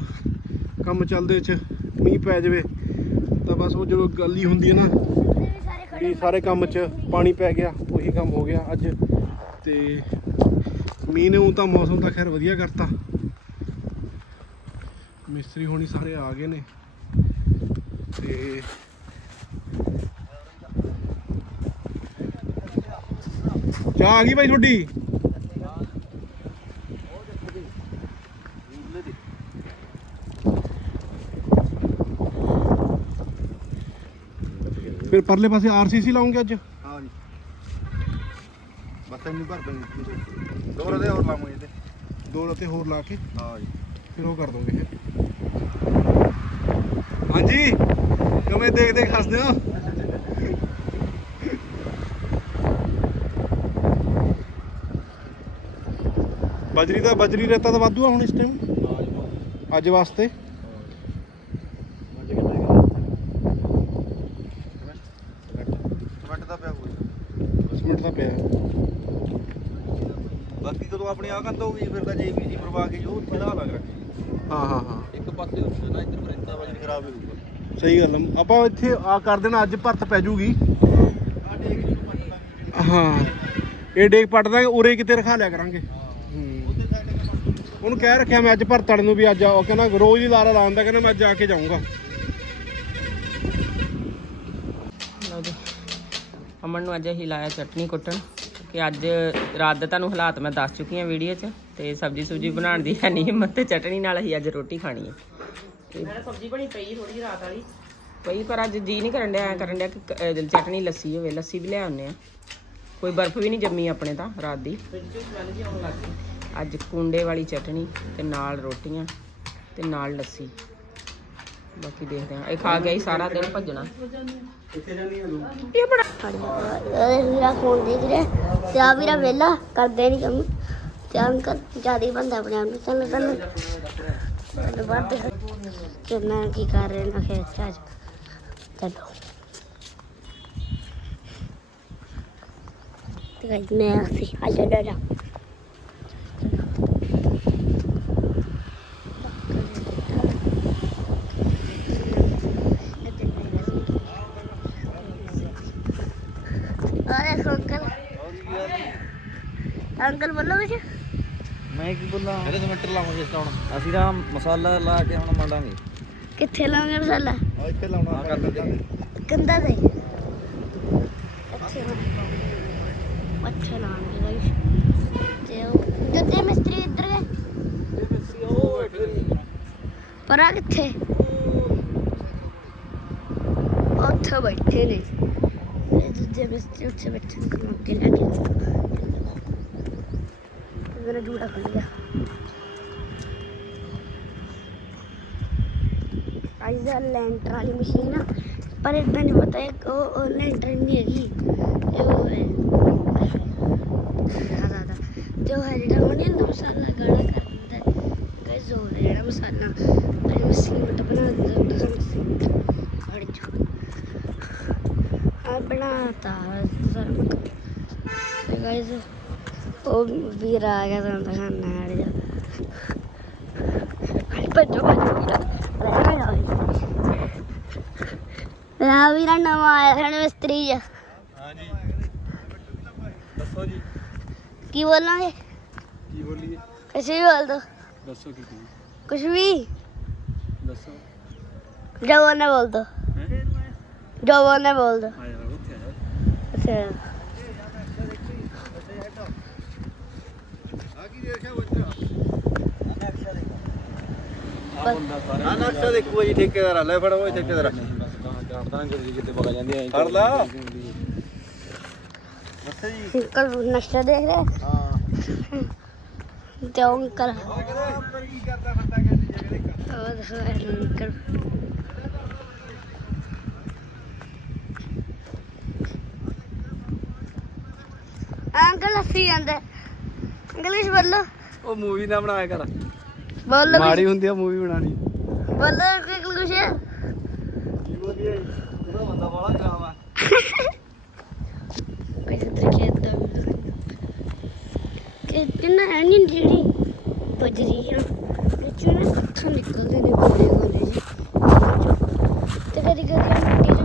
ਕੰਮ ਚੱਲਦੇ ਚ ਮੀਂਹ ਪੈ ਜਾਵੇ, ਤਾਂ ਬਸ ਉਹ ਜਦੋਂ ਗੱਲ ਹੀ ਹੁੰਦੀ ਹੈ ਨਾ ਵੀ ਸਾਰੇ ਕੰਮ 'ਚ ਪਾਣੀ ਪੈ ਗਿਆ, ਉਹੀ ਕੰਮ ਹੋ ਗਿਆ ਅੱਜ, ਤੇ ਮੀਂਹ ਨੇ ਉਹ ਤਾਂ ਮੌਸਮ ਤਾਂ ਖੈਰ ਵਧੀਆ ਕਰਤਾ। ਮਿਸਤਰੀ ਹੋਣੀ ਸਾਰੇ ਆ ਗਏ ਨੇ, ਤੇ ਚਾਹ ਆ ਗਈ ਭਾਈ ਤੁਹਾਡੀ? ਫਿਰ ਪਰਲੇ ਪਾਸੇ ਆਰਸੀਸੀ ਲਾਉਂਗੇ ਅੱਜ? ਹਾਂ ਜੀ। ਬਸ ਇੰਨੀ ਭਰ ਦਾਂਗੇ ਦੋ ਰਦੇ ਹੋਰ ਲਾਵਾਂਗੇ ਤੇ ਦੋ ਰਤੇ ਹੋਰ ਲਾ ਕੇ? ਹਾਂ ਜੀ। ਫਿਰ ਉਹ ਕਰ ਦੋਗੇ ਹਾਂਜੀ। ਕਿਵੇਂ ਦੇਖ ਦੇਖ ਹੱਸਦੇ ਹੋ? ਬਜਰੀ ਦਾ ਬਜਰੀ ਰੇਤਾ ਤਾਂ ਵਾਧੂ ਆ ਹੁਣ ਇਸ ਟਾਈਮ ਹਾਂ ਜੀ ਅੱਜ ਵਾਸਤੇ ਟਮਾਟਰ ਦਾ ਪਿਆ ਕੋਈ ਸਿਮਟ ਦਾ ਪਿਆ ਬਾਕੀ ਕਦੋਂ ਆਪਣੀ ਆ ਕੰਦ ਹੋਊਗੀ ਫਿਰ ਤਾਂ ਜੀਪੀਜੀ ਪਰਵਾ ਕੇ ਜੋ ਚੜਾ ਲੱਗ ਰੱਖੀ। ਹਾਂ ਹਾਂ ਹਾਂ। ਇੱਕ ਪਾਸੇ ਉੱਥੇ ਨਾ ਇੱਧਰ ਬਰੇਤਾ ਵਜਨ ਖਰਾਬ ਹੋ ਜਾਊਗਾ ਸਹੀ ਗੱਲ ਆ। ਆਪਾਂ ਇੱਥੇ ਆ ਕਰ ਦੇਣਾ ਅੱਜ ਭਰਤ ਪੈ ਜੂਗੀ। ਜੀ ਹਾਂ। ਇਹ ਡੇਕ ਪੱਟ ਦਾਂਗੇ ਉਰੇ ਕਿਤੇ ਰਖਾ ਲਿਆ ਕਰਾਂਗੇ। ਹੂੰ। ਉਹਨੂੰ ਕਹਿ ਰੱਖਿਆ ਮੈਂ ਅੱਜ ਭਰਤੜ ਨੂੰ ਵੀ ਅੱਜ ਆ ਉਹ ਕਹਿੰਦਾ ਰੋਜ਼ ਹੀ ਲਾਰਾ ਲਾਉਂਦਾ ਕਹਿੰਦਾ ਮੈਂ ਅੱਜ ਆ ਕੇ ਜਾਊਂਗਾ। ਲਓ ਜੀ। ਅਮਨ ਨੂੰ ਅੱਜ ਅਸੀਂ ਲਾਇਆ ਚਟਨੀ ਕੁੱਟਣ। ਕਿ ਅੱਜ ਰਾਤ ਦੇ ਤੁਹਾਨੂੰ ਹਾਲਾਤ ਮੈਂ ਦੱਸ ਚੁੱਕੀ ਹਾਂ ਵੀਡੀਓ 'ਚ ਤੇ ਸਬਜੀ ਸੁਬਜੀ ਬਣਾਉਣ ਦੀ ਹੈ ਨਹੀਂ ਹਿੰਮਤ ਤੇ ਚਟਣੀ ਨਾਲ ਹੀ ਅੱਜ ਰੋਟੀ ਖਾਣੀ ਹੈ। ਮੈਂ ਸਬਜ਼ੀ ਬਣੀ ਪਈ ਥੋੜੀ ਰਾਤ ਵਾਲੀ। ਕੋਈ ਪਰ ਅੱਜ ਜੀ ਨਹੀਂ ਕਰਨ ਡਿਆ ਐਂ ਕਰਨ ਡਿਆ ਕਿ ਚਟਣੀ ਲੱਸੀ ਹੋਵੇ ਲੱਸੀ ਵੀ ਲੈ ਆਉਂਦੇ ਆ ਕੋਈ ਬਰਫ਼ ਵੀ ਨਹੀਂ ਜੰਮੀ ਆਪਣੇ ਤਾਂ ਰਾਤ ਦੀ। ਅੱਜ ਕੁੰਡੇ ਵਾਲੀ ਚਟਣੀ ਤੇ ਨਾਲ ਰੋਟੀਆਂ ਤੇ ਨਾਲ ਲੱਸੀ। ਬਾਕੀ ਦੇਖਦੇ ਆ ਇਹ ਖਾ ਗਿਆ ਹੀ ਸਾਰਾ ਦਿਨ ਭੱਜਣਾ। ਇਹ ਬੜਾ ਅਰੇ ਮੇਰਾ ਫੋਨ ਦੇਖ ਰਿਹਾ। ਤੇ ਆ ਵੀਰਾ ਵੇਲਾ, ਕਰਦੇ ਨਹੀਂ ਕੰਮ। ਤੇ ਅੰਕਲ ਜ਼ਿਆਦਾ ਬੰਦਾ ਆਪਣੇ ਆਪ ਨੂੰ। ਚਲੋ ਚਲੋ। ਬਾਤ ਤੇ ਮੈਂ ਕੀ ਕਰ ਰਿਹਾ ਨਾ ਖੇਤ ਚ। ਅੱਜ ਚਲੋ। ਤੇ ਗਾਇਸ, ਮੈਂ ਅਸੀਂ ਆ ਜਾ ਜਾ। ਅੰਕਲ ਬੋਲੋ ਕੁਝ ਮੈਂ ਕੀ ਬੋਲਾਂ? ਇਹਦੇ ਸਿਮੈਂਟਰ ਲਾਵਾਂਗੇ ਇਸ ਤਾਂ ਹੁਣ। ਅਸੀਂ ਤਾਂ ਮਸਾਲਾ ਲਾ ਕੇ ਹੁਣ ਮੰਡਾਂਗੇ। ਕਿੱਥੇ ਲਾਵਾਂਗੇ ਮਸਾਲਾ? ਆ ਇੱਥੇ ਲਾਉਣਾ ਕੰਦਾ ਦੇ ਅੱਛੇ। ਅੱਛੇ ਲਾਉਣਗੇ ਗਾਇਸ ਜੇ ਜੱਦੇ ਮਿਸਤਰੀ ਇੱਧਰ ਗਏ? ਪਰ ਆ ਕਿੱਥੇ? ਉੱਥੇ ਬੈਠੇ ਨੇ। ਦੂਜੇ ਮਿਸਤਰੀ ਉੱਥੇ ਬੈਠੇ ਨੇ। ਕੰਮ ਕੇ ਲੱਗ ਆਈ ਦਾ ਲੈਂਟਰ ਵਾਲੀ ਮਸ਼ੀਨ ਆ, ਪਰ ਇਦਾਂ ਨਹੀਂ ਪਤਾ ਇੱਕ ਉਹ ਲੈਂਟਰ ਨਹੀਂ ਹੈਗੀ। ਉਹ ਹੈ। ਜ਼ਿਆਦਾ ਦਾ ਤੇ ਉਹ ਹੈ ਜਿਹੜਾ ਉਹ ਨਹੀਂ ਹੁੰਦਾ ਮਸਾਲਾ ਗਾੜਾ ਕਰ ਦਿੰਦਾ ਗਾਇਸ ਉਹ ਹੈ ਜਿਹੜਾ ਮਸਾਲਾ। ਬੜੀ ਮਸੀਮਟ ਬਣਾ ਦਿੰਦਾ ਤੁਸੀਂ ਮਸੀਮਟ ਫੜ ਆ ਬਣਾਤਾ ਜ਼ਰਮ ਤੇ ਉਹ ਵੀਰ ਆ ਗਿਆ ਤਾਂ ਦਿਖਾਣਾ ਹੈ ਜਾ। ਭੱਜੋ ਭੱਜੋ ਵੀਰਾ ਰਹਿਣਾ ਯਾਰ ਵੀਰਾ ਨਵਾਂ ਆਇਆ ਹੈ ਮਿਸਤਰੀ ਜੀ ਹਾਂਜੀ। ਦੱਸੋ ਜੀ। ਕੀ ਬੋਲਾਂਗੇ? ਕੀ ਬੋਲੀਏ? ਕੁਛ ਵੀ ਬੋਲ ਦੋ। ਦੱਸੋ ਕੀ ਕੀ ਕੁਛ ਵੀ। ਦੱਸੋ। ਜੋ ਬੋਲਣਾ ਬੋਲ ਦੋ। ਹੈ? ਜੋ ਬੋਲ ਦੋ। ਆ ਜਾ ਉੱਥੇ ਆ ਜਾ ਅੱਛਾ। ਆ ਕੀ ਦੇਖਿਆ ਬੱਚਾ ਨਕਸ਼ਾ ਦੇਖ ਆ ਬੰਦਾ ਸਾਰਾ ਆ ਨਕਸ਼ਾ ਦੇਖੋ ਜੀ ਠੇਕੇਦਾਰ ਲੈ ਫੜੋ ਉਹ ਠੇਕੇਦਾਰ ਜਾਣਦਾ ਨਹੀਂ ਕਿਤੇ ਪਕਾ ਜਾਂਦੀ ਐ ਫੜ ਲਾ। ਦੱਸੋ ਜੀ। ਅੰਕਲ ਨਕਸ਼ਾ ਦੇਖ ਰਹੇ? ਹਾਂ। ਤੇ ਅੰਕਲ ਕੀ ਕਰਦਾ ਬੰਦਾ ਕਹਿੰਦੀ ਦੇਖੋ ਇਹ ਅੰਕਲ। ਅੰਕਲ ਹੱਸੀ ਜਾਂਦਾ। ਕੁਛ ਬੋਲੋ। ਉਹ ਮੂਵੀ ਨਾ ਬਣਾਇਆ ਕਰ। ਬੋਲੋ ਮਾੜੀ ਹੁੰਦੀ ਆ ਮੂਵੀ ਬਣਾਣੀ ਬੋਲੋ ਅੰਕਲ ਕੁਛ। ਕਿੰਨਾ ਹੈ ਨਹੀਂ ਜਿਹੜੀ ਵੱਜ ਰਹੀ ਆ। ਵਿੱਚੋਂ ਨਾ ਪੱਥਰ ਨਿਕਲਦੇ ਨੇ ਗੋਲੇ ਗੋਲੇ ਜੀ ਤੇ ਕਦੀ ਕਦੀ ਮਿੱਟੀ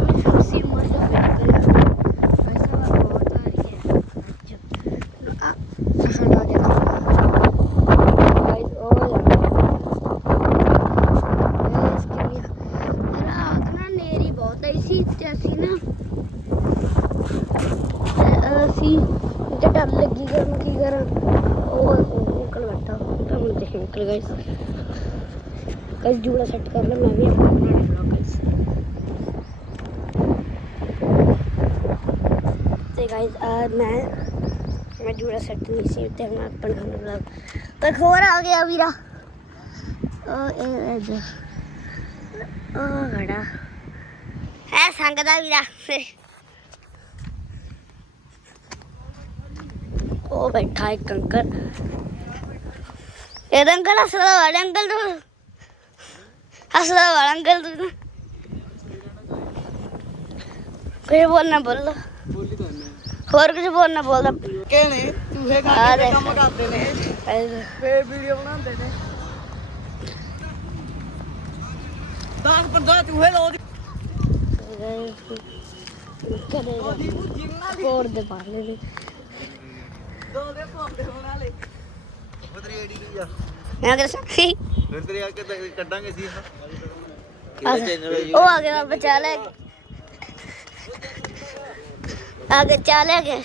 ਹੁਣ ਦੇਖ ਅੰਕਲ ਗਾਇਸ ਗਾਇਸ ਜੂੜਾ ਸੈੱਟ ਕਰ ਲੈ, ਮੈਂ ਵੀ ਆਪਣਾ ਬਣਾਉਣਾ ਬਲੌਗ ਗਾਇਸ ਤੇ ਗਾਇਸ ਮੈਂ ਮੈਂ ਜੂੜਾ ਸੈੱਟ ਨਹੀਂ ਸੀ ਤੇ ਮੈਂ ਆਪਣਾ ਬਲੌਗ ਕੋਈ ਹੋਰ ਆ ਗਿਆ ਵੀਰਾ। ਉਹ ਇਹ ਇਹ ਉਹ ਖੜਾ। ਹੈ ਸੰਗ ਦਾ ਵੀਰਾ। ਉਹ ਬੈਠਾ ਇੱਕ ਅੰਕਲ। ਇਹ ਅੰਕਲ ਹੱਸਦਾ ਵਾਲਾ ਅੰਕਲ ਤੂੰ ਹੱਸਦਾ ਵਾਲਾ ਅੰਕਲ ਤੂੰ ਕੁਝ ਬੋਲਣਾ ਬੋਲੋ ਬੋਲੀ ਤਾਂ ਹੋਰ ਕੁਝ ਬੋਲਣਾ ਬੋਲਦਾ ਕਿ ਨੇ ਚੂਹੇ ਆ ਦੇ ਕੰਮ ਕਰਦੇ ਨੇ ਐਸੇ। ਫੇਰ ਵੀਡੀਓ ਬਣਾਉਂਦੇ ਨੇ 10 15 ਚੂਹੇ ਲੋ ਕਰੇ ਕੋਰ ਦੇ ਪਾਲੇ ਦੇ ਦੋ ਦੇ ਭੌਂਦੇ ਬਣਾ ਲੈ ਉਧਰ ਏਡੀ ਕੀ ਆ ਮੈਂ ਕਿਹਾ ਸੀ ਫਿਰ ਤੇਰੇ ਆ ਕੇ ਤਾਂ ਕੱਢਾਂਗੇ ਸੀ ਉਹ ਆ ਗਿਆ ਬਚਾ ਲੈ ਆ ਕੇ ਚਾਲੇ ਗਏ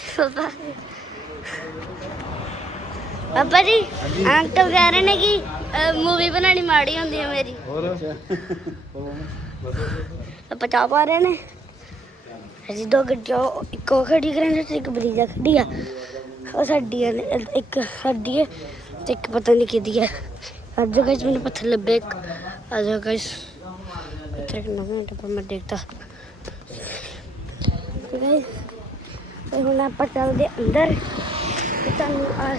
ਪਾਪਾ ਜੀ ਅੰਕਲ ਕਹਿ ਰਹੇ ਨੇ ਕਿ ਮੂਵੀ ਬਣਾਣੀ ਮਾੜੀ ਹੁੰਦੀ ਹੈ ਮੇਰੀ। ਹੋਰ? ਆਪਾਂ ਚਾਹ ਪਾ ਰਹੇ ਨੇ। ਅਸੀਂ ਦੋ ਗੱਡੀਆਂ ਇੱਕ ਉਹ ਖੜੀ ਕਰਾਂਗੇ ਤੇ ਇੱਕ ਬਰੀਜਾ ਖੜੀ ਆ। ਉਹ ਸਾਡੀ ਆ ਇੱਕ ਸਾਡੀ ਹੈ। ਤੇ ਇੱਕ ਪਤਾ ਨਹੀਂ ਕਿਹਦੀ ਹੈ ਅੱਜ ਗਾਇਸ ਮੈਨੂੰ ਪੱਥਰ ਲੱਭੇ ਇੱਕ। ਅੱਜ ਗਾਇਸ ਪੱਥਰ ਕਿੰਨਾ ਮਿੰਟ ਪਰ ਮੈਂ ਦੇਖਦਾ। ਗਾਇਸ ਤੇ ਹੁਣ ਆਪਾਂ ਚੱਲਦੇ ਅੰਦਰ। ਤੁਹਾਨੂੰ ਆ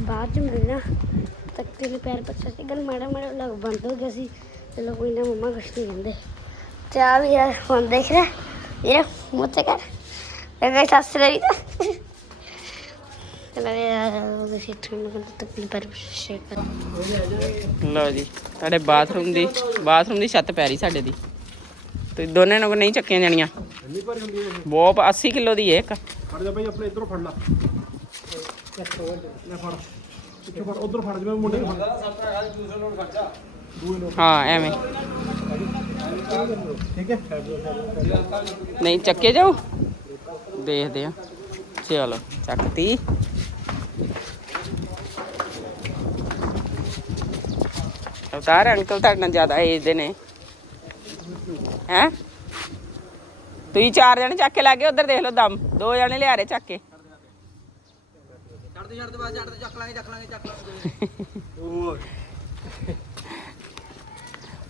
ਬਾਅਦ ਚ ਮਿਲਣਾ। ਤੱਕ ਤੇ ਪੈਰ ਪੱਥਰ ਸੀ, ਗੱਲ ਮਾੜਾ ਮਾੜਾ ਲੱਗ ਬੰਦ ਹੋ ਗਿਆ ਸੀ। ਚਲੋ ਕੋਈ ਨਾ ਮੰਮਾ ਕੁਛ ਨਹੀਂ ਕਹਿੰਦੇ। ਤੇ ਆ ਵੀ ਯਾਰ ਹੁਣ ਦੇਖ ਰਿਹਾ ਵੀਰੇ ਮੂੰਹ ਤੇ ਕਰ। ਇਹ ਗਾਇਸ ਹੱਸ ਰਹੀ ਤਾਂ ਚਲੋ ਯਾਰ ਉਹ ਸੀ ਤੁਹਾਨੂੰ ਕਹਿੰਦਾ ਤੱਕ ਪੈਰ ਪੱਛਾ ਕਰ ਲਓ ਜੀ ਸਾਡੇ ਬਾਥਰੂਮ ਦੀ ਬਾਥਰੂਮ ਦੀ ਛੱਤ ਪੈ ਰਹੀ ਸਾਡੇ ਦੀ। ਤੇ ਦੋਨੇ ਨੂੰ ਨਹੀਂ ਚੱਕੀਆਂ ਜਾਣੀਆਂ। ਇੰਨੀ ਭਾਰੀ ਹੁੰਦੀ ਹੈ ਬਹੁਤ 80 ਕਿਲੋ ਦੀ ਹੈ ਇੱਕ। ਫੜ ਜਾ ਭਾਈ ਆਪਣੇ ਇਧਰੋਂ ਫੜ ਲਾ। ਲੈ ਫੜ। ਪਿੱਛੋਂ ਫੜ ਉਧਰ ਫੜ ਜਿਵੇਂ ਮੁੰਡੇ ਨੂੰ ਫੜ। ਹਾਂ ਐਵੇਂ। ਠੀਕ ਹੈ? ਨਹੀਂ ਚੱਕੇ ਜਾਓ? ਦੇਖਦੇ ਆ ਚਲੋ ਚੱਕਤੀ। ਅਵਤਾਰ ਅੰਕਲ ਤੁਹਾਡੇ ਨਾਲ ਜ਼ਿਆਦਾ ਏਜ ਦੇ ਨੇ। ਹੈ? ਤੁਸੀਂ ਚਾਰ ਜਣੇ ਚੱਕ ਕੇ ਲੱਗੇ ਉਧਰ ਦੇਖ ਲਓ ਦਮ। ਦੋ ਜਣੇ ਲਿਆ ਰਹੇ ਚੱਕ ਕੇ।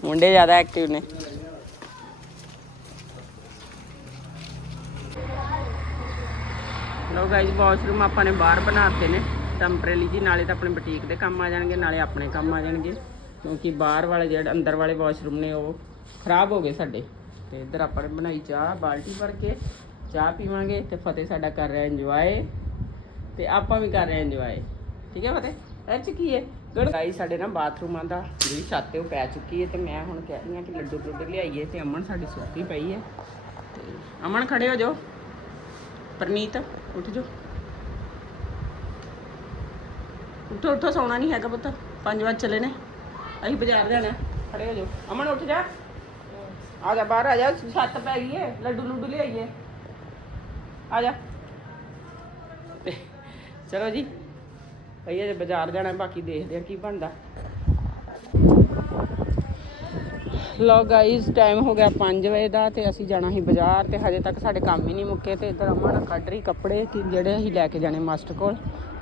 ਮੁੰਡੇ ਜ਼ਿਆਦਾ ਐਕਟਿਵ ਨੇ। ਲੋ ਗਾਇਸ ਵਾਸ਼ਰੂਮ ਆਪਾਂ ਨੇ ਬਾਹਰ ਬਣਾਤੇ ਨੇ। ਟੈਂਪਰੇਰੀ ਜੀ ਨਾਲੇ ਤਾਂ ਆਪਣੇ ਬੁਟੀਕ ਦੇ ਕੰਮ ਆ ਜਾਣਗੇ ਨਾਲੇ ਆਪਣੇ ਕੰਮ ਆ ਜਾਣਗੇ। ਕਿਉਂਕਿ ਬਾਹਰ ਵਾਲੇ ਜਿਹੜੇ ਅੰਦਰ ਵਾਲੇ ਵਾਸ਼ਰੂਮ ਨੇ ਉਹ ਖਰਾਬ ਹੋ ਗਏ ਸਾਡੇ। ਤੇ ਇੱਧਰ ਆਪਾਂ ਨੇ ਬਣਾਈ ਚਾਹ, ਬਾਲਟੀ ਭਰ ਕੇ ਚਾਹ ਪੀਵਾਂਗੇ ਤੇ ਫਤਿਹ ਸਾਡਾ ਕਰ ਰਿਹਾ ਇੰਜੋਏ ਤੇ ਆਪਾਂ ਵੀ ਕਰ ਰਹੇ ਇੰਜੋਏ ਠੀਕ ਹੈ ਫਤਿਹ? ਇਹ ਚ ਕੀ ਹੈ? ਗੁੱਡ ਸਾਡੇ ਨਾ ਬਾਥਰੂਮਾਂ ਦਾ ਜਿਹੜੀ ਛੱਤ ਹੈ ਉਹ ਪੈ ਚੁੱਕੀ ਹੈ ਤੇ ਮੈਂ ਹੁਣ ਕਹਿ ਰਹੀ ਹਾਂ ਕਿ ਲੱਡੂ ਲੱਡੂ ਲਿਆਈਏ ਤੇ ਅਮਨ ਸਾਡੀ ਸੁੱਤੀ ਪਈ ਹੈ। ਤੇ ਅਮਨ ਖੜੇ ਹੋ ਜਾਓ। ਪਰਨੀਤ, ਉੱਠ ਜਾਓ। ਉੱਠੋ ਉੱਠੋ, ਸੌਣਾ ਨਹੀਂ ਹੈਗਾ ਪੁੱਤ। 5 ਵਜੇ ਚਲੇ ਨੇ। ਅਸੀਂ ਬਾਜ਼ਾਰ ਜਾਣਾ। ਖੜੇ ਹੋ ਜਾਓ। ਅਮਨ ਉੱਠ ਜਾ। ਆ ਜਾ ਬਾਹਰ ਆ ਜਾ। ਛੱਤ ਪੈ ਗਈ ਏ। ਲੱਡੂ ਲੁੱਡੂ ਲਿਆਈਏ। ਆ ਜਾ। ਚਲੋ ਜੀ। ਭਈਆ ਜੇ ਬਾਜ਼ਾਰ ਜਾਣਾ ਬਾਕੀ ਦੇਖਦੇ ਆ ਕੀ ਬਣਦਾ। ਲੋ ਗਾਈਸ ਟਾਈਮ ਹੋ ਗਿਆ 5 ਵਜੇ ਦਾ ਤੇ ਅਸੀਂ ਜਾਣਾ ਸੀ ਬਾਜ਼ਾਰ ਤੇ ਹਜੇ ਤੱਕ ਸਾਡੇ ਕੰਮ ਹੀ ਨਹੀਂ ਮੁੱਕੇ ਤੇ ਇੱਧਰ ਅਮਨ ਕੱਢ ਰਹੀ ਕੱਪੜੇ ਕਿ ਜਿਹੜੇ ਅਸੀਂ ਲੈ ਕੇ ਜਾਣੇ ਮਾਸਟਰ ਕੋਲ।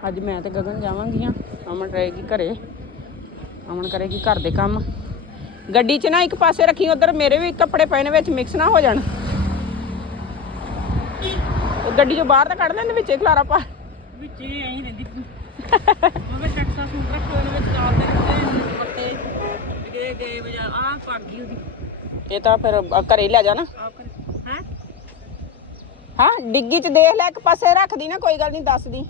ਅੱਜ ਮੈਂ ਤੇ ਗਗਨ ਜਾਵਾਂਗੀਆਂ। ਅਮਨ ਰਹੇਗੀ ਘਰੇ। ਅਮਨ ਕਰੇਗੀ ਘਰ ਦੇ ਕੰਮ। ਗੱਡੀ 'ਚ ਨਾ ਇੱਕ ਪਾਸੇ ਰੱਖੀ ਉਧਰ ਮੇਰੇ ਵੀ ਕੱਪੜੇ ਪਏ ਨੇ ਵਿੱਚ ਮਿਕਸ ਨਾ ਹੋ ਜਾਣ। ਉਹ ਗੱਡੀ 'ਚੋਂ ਬਾਹਰ ਤਾਂ ਕੱਢ ਲੈਂਦੇ ਵਿੱਚੇ ਖਲਾਰਾ ਪਾ। ਵਿੱਚ ਐਂ ਰਹਿੰਦੀ। ਮੈਂ ਟੈਕਸਾ ਸੂਟ ਰੱਖੇ ਉਹਦੇ ਵਿੱਚ ਚਾਰ ਦੇ ਰੱਖੇ ਪੱਤੇ ਗਏ ਗਏ ਵਜਾ ਆ ਪੱਗ ਗਈ ਉਹਦੀ। ਇਹ ਤਾਂ ਫਿਰ ਘਰੇ ਲੈ ਜਾ ਨਾ। ਆਪ ਕਰ ਹੈ? ਹਾਂ ਡਿੱਗੀ 'ਚ ਦੇਖ ਲੈ ਇੱਕ ਪਾਸੇ ਰੱਖਦੀ ਨਾ ਕੋਈ ਗੱਲ ਨਹੀਂ ਦੱਸਦੀ।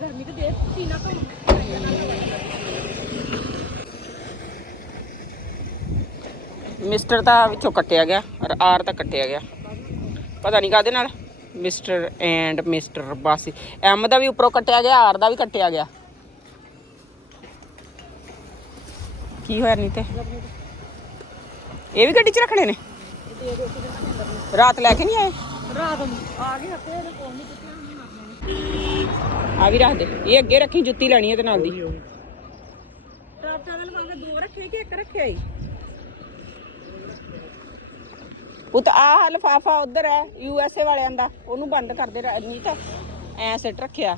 ਗਰਮੀ ਤੇ ਦੇਖ ਸੀਨਾ ਤੋਂ ਮਿਸਟਰ ਤਾਂ ਵਿੱਚੋਂ ਕੱਟਿਆ ਗਿਆ ਔਰ ਆਰ ਤਾਂ ਕੱਟਿਆ ਗਿਆ। ਪਤਾ ਨਹੀਂ ਕਾਦੇ ਨਾਲ। ਮਿਸਟਰ ਐਂਡ ਮਿਸਟਰ ਬਸ। ਐਮ ਦਾ ਵੀ ਉੱਪਰੋਂ ਕੱਟਿਆ ਗਿਆ ਆਰ ਦਾ ਵੀ ਕੱਟਿਆ ਗਿਆ। ਕੀ ਹੋਇਆ ਨਹੀਂ ਤੇ ਇਹ ਵੀ ਗੱਡੀ 'ਚ ਰੱਖਣੇ ਨੇ? ਰਾਤ ਲੈ ਕੇ ਨਹੀਂ ਆਏ? ਰਾਤ ਆ ਗਏ ਹੱਥੇ ਇਹਦੇ ਕੋਲ ਨਹੀਂ ਆ ਵੀ ਰੱਖ ਦੇ। ਇਹ ਅੱਗੇ ਰੱਖੀ, ਜੁੱਤੀ ਲੈਣੀ ਹੈ ਤੇ ਨਾਲ ਦੀ। ਰਾਤ ਚਾਦਲ ਮੰਗ ਦੋ ਰੱਖੇ ਕਿ ਇੱਕ ਰੱਖਿਆ ਹੀ ਉਹ ਤਾਂ ਆਹ ਲਫਾਫਾ ਉਧਰ ਹੈ ਯੂ ਐਸ ਏ ਵਾਲਿਆਂ ਦਾ। ਉਹਨੂੰ ਬੰਦ ਕਰਦੇ ਤਾਂ ਐ ਸਿੱਟ ਰੱਖਿਆ।